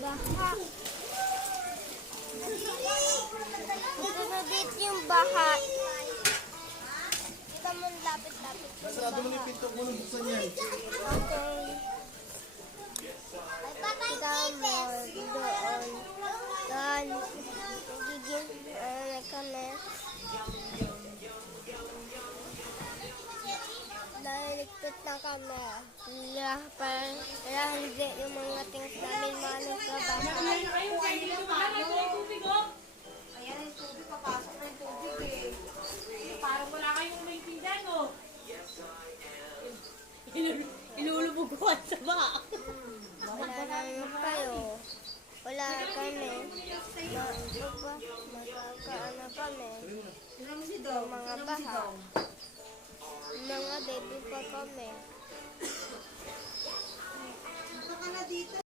Baha. Ito na dito yung baha. Kita mo lapit-lapit. Nasarado mo na yung pinto mo nung buksan yan. Okay. Kita mo doon. Doon. Nagiging na kami. Naligpit na kami. Para hindi yung mga things namin maano sa bahay. Ayan yung tubig, papasok na yung tubig eh. Parang wala kayong maintindihan, no? Ilulubog ko sa baka. Wala namin kayo. Wala kami. Magkakaano kami. Yung mga baha. Mga baby pa kami. Punta ka na dito.